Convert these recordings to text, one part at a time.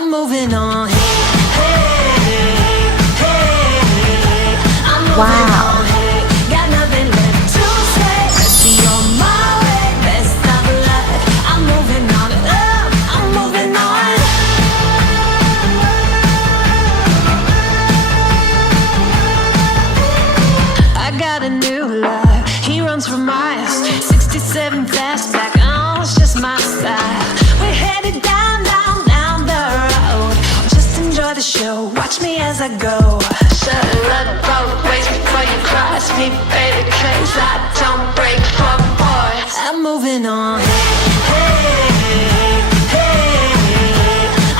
I'm moving on. Hey, I'm moving on. Hey, got nothing left to say. Let's be on my way. Best of luck. I'm moving on. I'm moving on. I got a new love. He runs for miles. 67 fastback. Oh, it's just my style. We're headed down the road. Just enjoy the show. Watch me as I go. Should've let both ways before you cross me, baby, 'cause I don't break for boys. I'm moving on. Hey,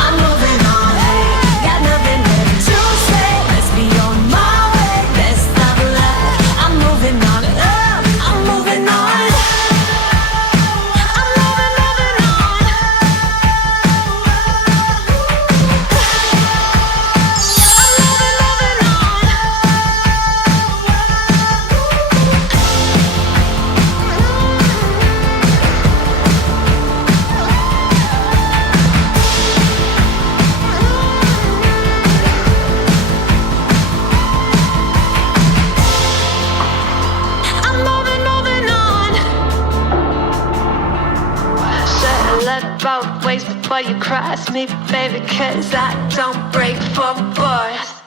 I'm moving on. Hey, got nothing left to say. Let's be on my way. Best of luck. I'm moving on. I'm moving on. I'm moving on. Let both ways before you cross me, baby, 'cause I don't break for boys.